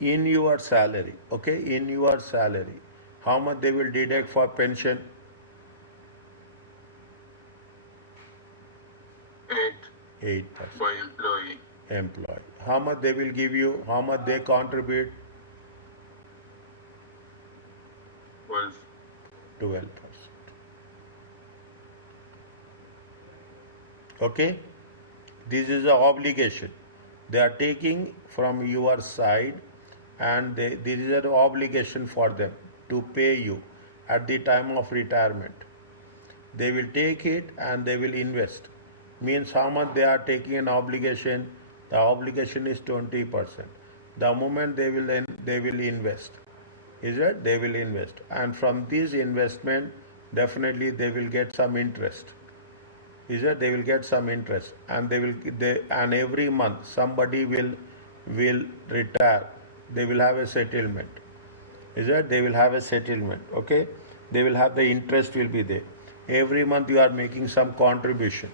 in your salary, okay, in your salary, how much they will deduct for pension? 8% by employee. Employee. How much they will give you? How much they contribute? 12%. Okay? This is an obligation. They are taking from your side, and this is an obligation for them to pay you at the time of retirement. They will take it and they will invest. Means how much they are taking an obligation? The obligation is 20%. The moment they will invest. Is it? They will invest. And from this investment, definitely they will get some interest. Is that they will get some interest, and and every month somebody will retire. They will have a settlement. Is that they will have a settlement? Okay, they will have the interest will be there. Every month you are making some contribution.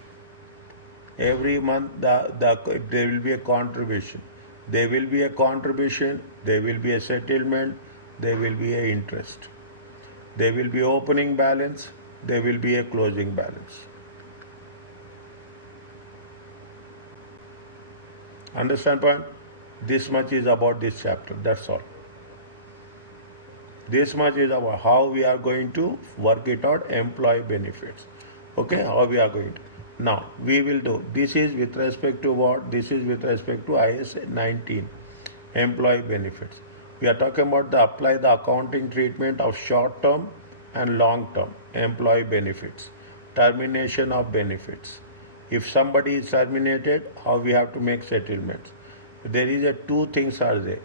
Every month there will be a contribution. There will be a contribution. There will be a settlement. There will be a interest. There will be opening balance. There will be a closing balance. Understand point? This much is about this chapter. That's all. This much is about how we are going to work it out, employee benefits. Okay, how we are going to. Now, we will do. This is with respect to what? This is with respect to IAS 19, employee benefits. We are talking about apply the accounting treatment of short-term and long-term employee benefits, termination of benefits. If somebody is terminated, how we have to make settlements. There is two things are there.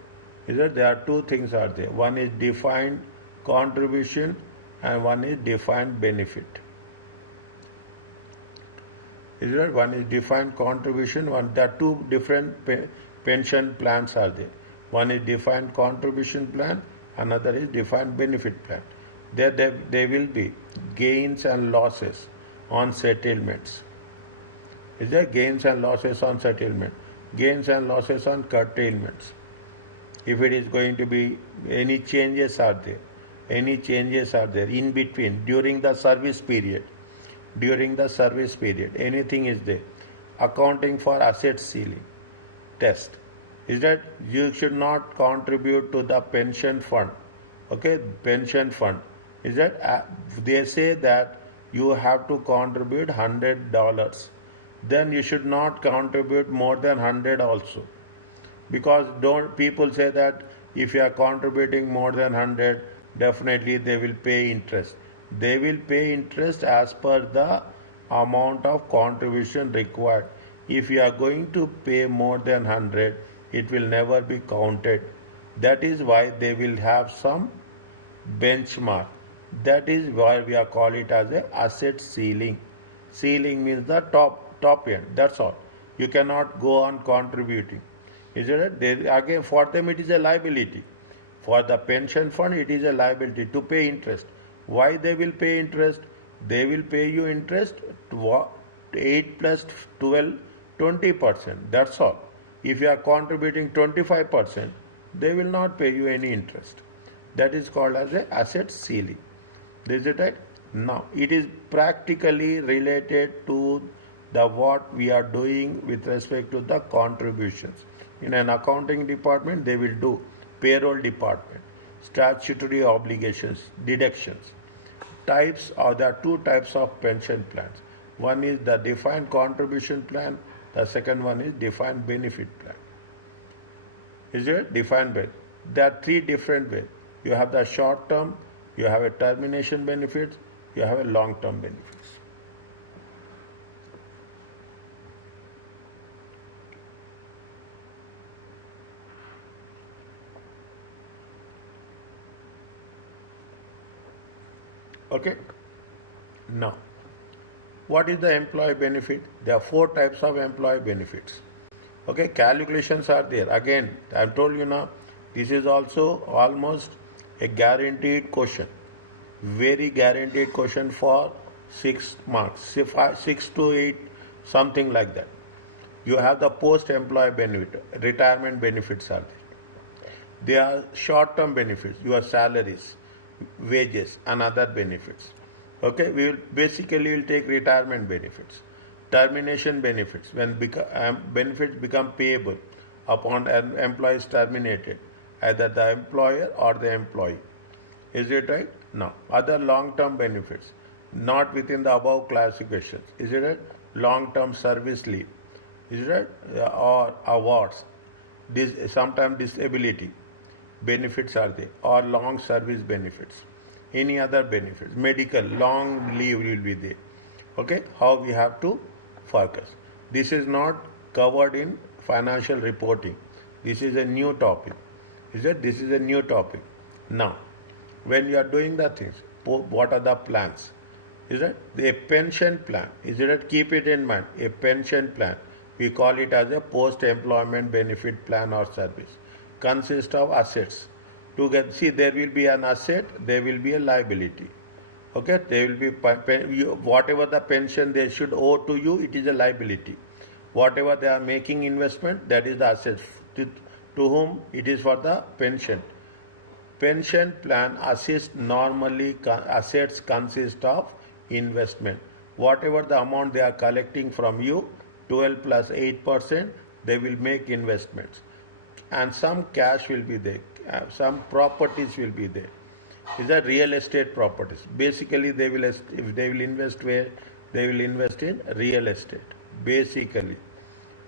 Is that there are two things are there. One is defined contribution and one is defined benefit. Is that one is defined contribution? There are two different pension plans are there. One is defined contribution plan, another is defined benefit plan. There will be gains and losses on settlements. Is there gains and losses on settlement? Gains and losses on curtailments. If it is going to be any changes are there, in between, during the service period, anything is there. Accounting for asset ceiling test is that you should not contribute to the pension fund. Okay, pension fund is that they say that you have to contribute $100. Then you should not contribute more than 100 also, because people say that if you are contributing more than 100, definitely they will pay interest. They will pay interest as per the amount of contribution required. If you are going to pay more than 100, it will never be counted. That is why they will have some benchmark. That is why we are call it as a asset ceiling. Ceiling means the top end. That's all. You cannot go on contributing. Is it? Again, for them it is a liability. For the pension fund, it is a liability to pay interest. Why they will pay interest? They will pay you interest 8 plus 12, 20%. That's all. If you are contributing 25%, they will not pay you any interest. That is called as a asset ceiling. Is it right? Now, it is practically related to what we are doing with respect to the contributions. In an accounting department, they will do payroll department, statutory obligations, deductions. There are two types of pension plans. One is the defined contribution plan. The second one is defined benefit plan. Is it defined benefit? There are three different ways. You have the short term, you have a termination benefits, you have a long term benefits. Okay. Now, what is the employee benefit? There are four types of employee benefits. Okay, calculations are there. Again, I have told you now, this is also almost a guaranteed question. Very guaranteed question for 6 marks, 6 to 8, something like that. You have the post-employee benefit, retirement benefits are there. They are short-term benefits, your salaries, wages, and other benefits. Okay, we will basically will take retirement benefits, termination benefits when benefits become payable upon an employee is terminated, either the employer or the employee. Is it right? Now, other long-term benefits, not within the above classifications. Is it right? Long-term service leave. Is it right? Or awards. Sometimes disability benefits are there, or long service benefits. Any other benefits, medical, long leave will be there. Okay, how we have to focus. This is not covered in financial reporting. This is a new topic. Is it? This is a new topic. Now, when you are doing the things, what are the plans? Is it? A pension plan. Is it? Keep it in mind. A pension plan. We call it as a post-employment benefit plan or service. Consists of assets. To get, see, there will be an asset, there will be a liability. Okay, there will be whatever the pension they should owe to you, it is a liability. Whatever they are making investment, that is the asset. To whom it is for the pension. Pension plan assets consist of investment. Whatever the amount they are collecting from you, 12 plus 8%, they will make investments. And some cash will be there, some properties will be there. These are real estate properties. Basically, if they will invest where? They will invest in real estate. Basically,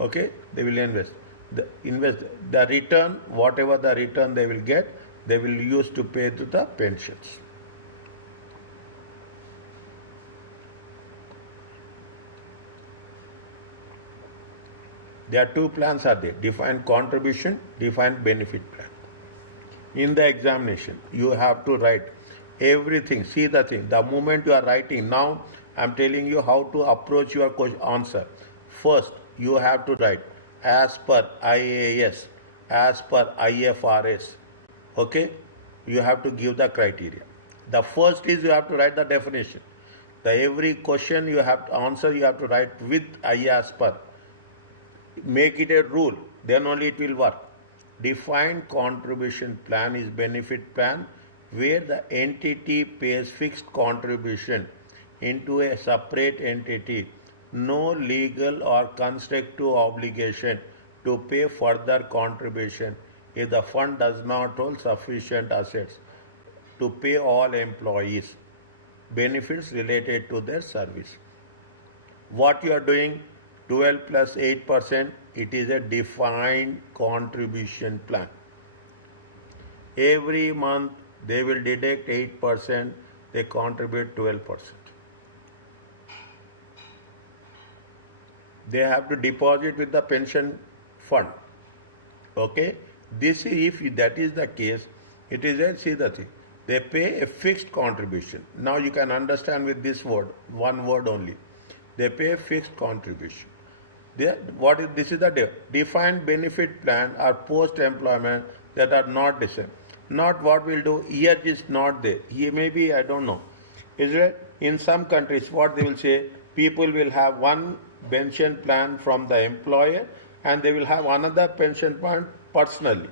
okay, they will invest. The return, whatever the return they will get, they will use to pay to the pensions. There are two plans are there, defined contribution, defined benefit plan. In the examination, you have to write everything. See the thing, the moment you are writing, now I am telling you how to approach your answer. First, you have to write as per IAS, as per IFRS. Okay, you have to give the criteria. The first is you have to write the definition. Every question you have to answer, you have to write with IAS per. Make it a rule, then only it will work. Defined contribution plan is benefit plan where the entity pays fixed contribution into a separate entity. No legal or constructive obligation to pay further contribution if the fund does not hold sufficient assets to pay all employees benefits related to their service. What you are doing? 12 plus 8%, it is a defined contribution plan. Every month they will deduct 8%, they contribute 12%. They have to deposit with the pension fund. Okay, this if that is the case, it is a, see the thing, they pay a fixed contribution. Now you can understand with this word, one word only. They pay a fixed contribution. This is the defined benefit plan or post-employment that are not the same. Not what we'll do, here is not there. Here maybe, I don't know. Is it? In some countries, what they will say, people will have one pension plan from the employer and they will have another pension plan personally.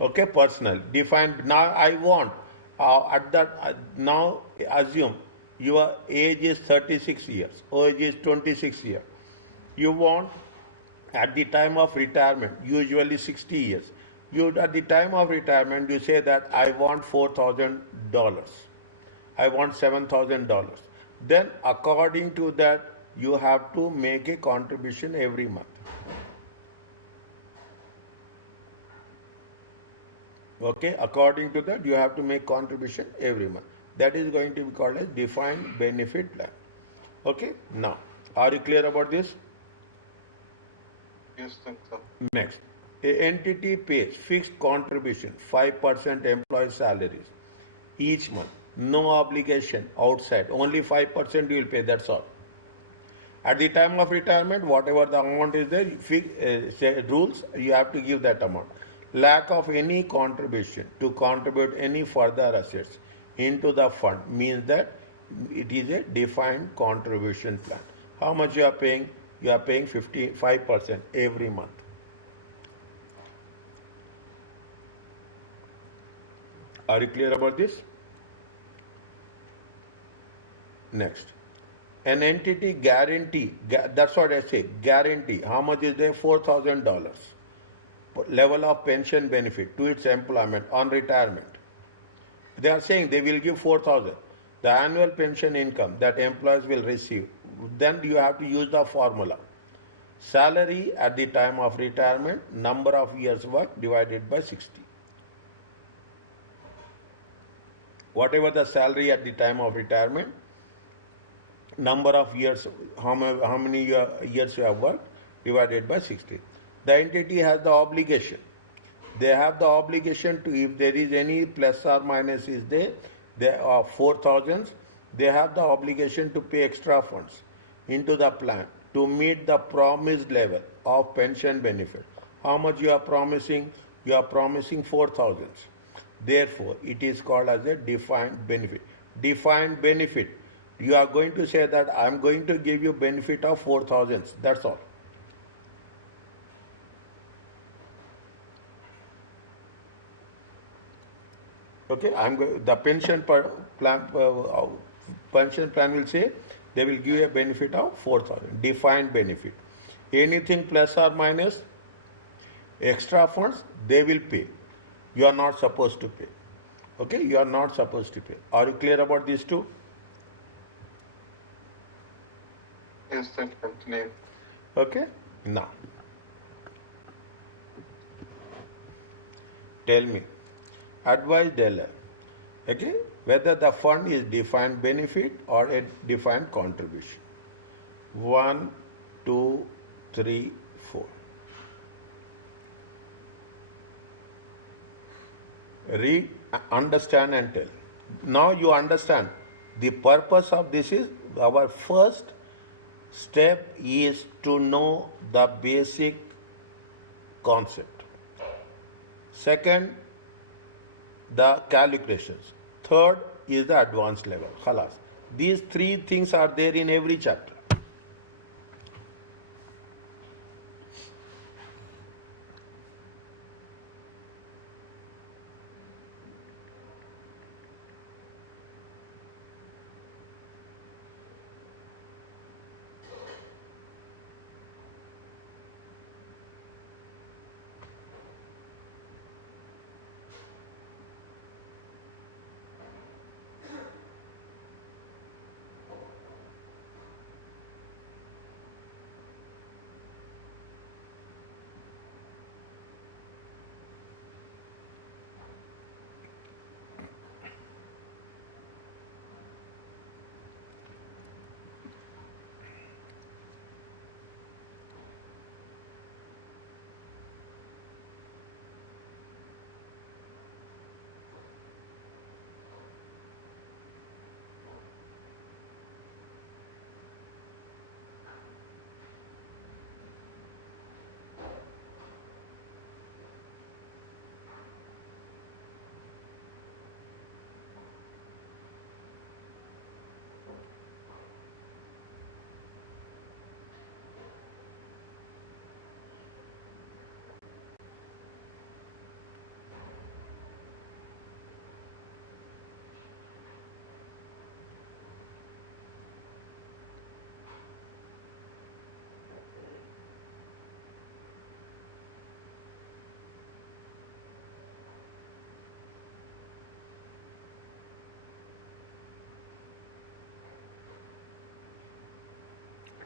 Okay, personal. Defined. Now I want, now assume your age is 36 years, or age is 26 years. You want at the time of retirement, usually 60 years, at the time of retirement, you say that I want $4,000, I want $7,000. Then according to that, you have to make a contribution every month. Okay, according to that, you have to make contribution every month. That is going to be called as defined benefit plan. Okay, now, are you clear about this? Yes, thanks, sir. Next, an entity pays fixed contribution, 5% employee salaries each month. No obligation outside, only 5% you will pay, that's all. At the time of retirement, whatever the amount is there, rules, you have to give that amount. Lack of any contribution to contribute any further assets into the fund means that it is a defined contribution plan. How much you are paying? You are paying 55% every month. Are you clear about this? Next. An entity guarantee, that's what I say, guarantee. How much is there? $4,000. Level of pension benefit to its employment on retirement. They are saying they will give 4,000. The annual pension income that employees will receive. Then you have to use the formula. Salary at the time of retirement, number of years work divided by 60. Whatever the salary at the time of retirement, number of years, how many years you have worked divided by 60. The entity has the obligation. They have the obligation to, if there is any plus or minus is there are 4,000, they have the obligation to pay extra funds into the plan to meet the promised level of pension benefit. How much you are promising? You are promising 4,000. Therefore, it is called as a defined benefit. Defined benefit. You are going to say that I am going to give you benefit of 4,000. That's all. Okay, the pension plan will say they will give a benefit of 4,000. Defined benefit. Anything plus or minus extra funds they will pay. You are not supposed to pay. Okay, you are not supposed to pay. Are you clear about these two? Yes, sir. Continue. Okay, now tell me, advise Deller, okay, whether the fund is defined benefit or a defined contribution. 1, 2, 3, 4. Read, understand and tell. Now you understand. The purpose of this is, our first step is to know the basic concept. Second, the calculations. Third is the advanced level. Khalas. These three things are there in every chapter.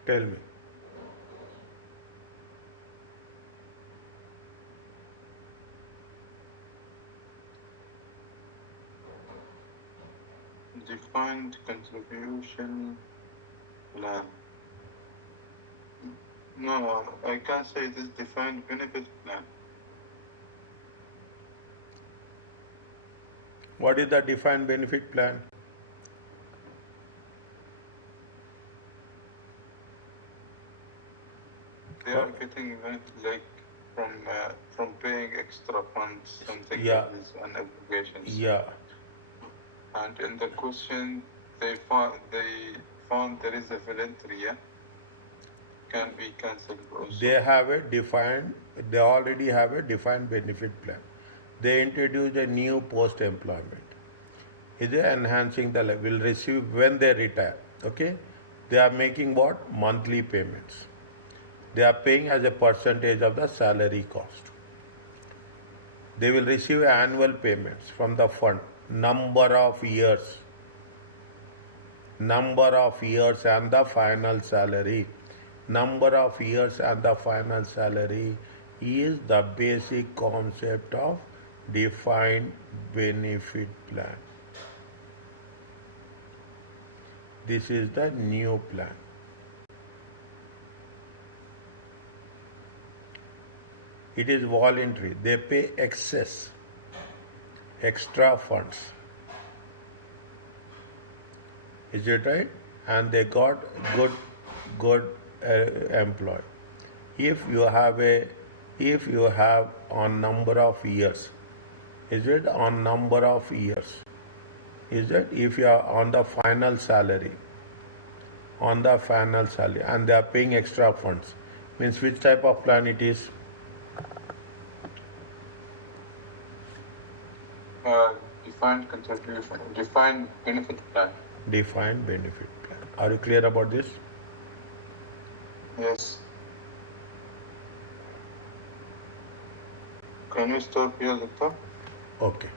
Tell me. Defined contribution plan. No, I can't say this defined benefit plan. What is the defined benefit plan? They are getting like from paying extra funds, something Yeah. like this, and obligations. Yeah. And in the question, they found there is a voluntary, yeah, can be cancelled also. They already have a defined benefit plan. they introduced a new post-employment. Is enhancing the will receive when they retire. Okay, they are making what? Monthly payments. They are paying as a percentage of the salary cost. They will receive annual payments from the fund, number of years and the final salary. Number of years and the final salary is the basic concept of defined benefit plan. This is the new plan. It is voluntary. They pay extra funds. Is it right? And they got good employee. If you have on number of years, is it on number of years? Is it if you are on the final salary, and they are paying extra funds, means which type of plan it is? Defined contribution, defined benefit plan. Defined benefit plan. Are you clear about this? Yes. Can we stop here, Doctor? Okay.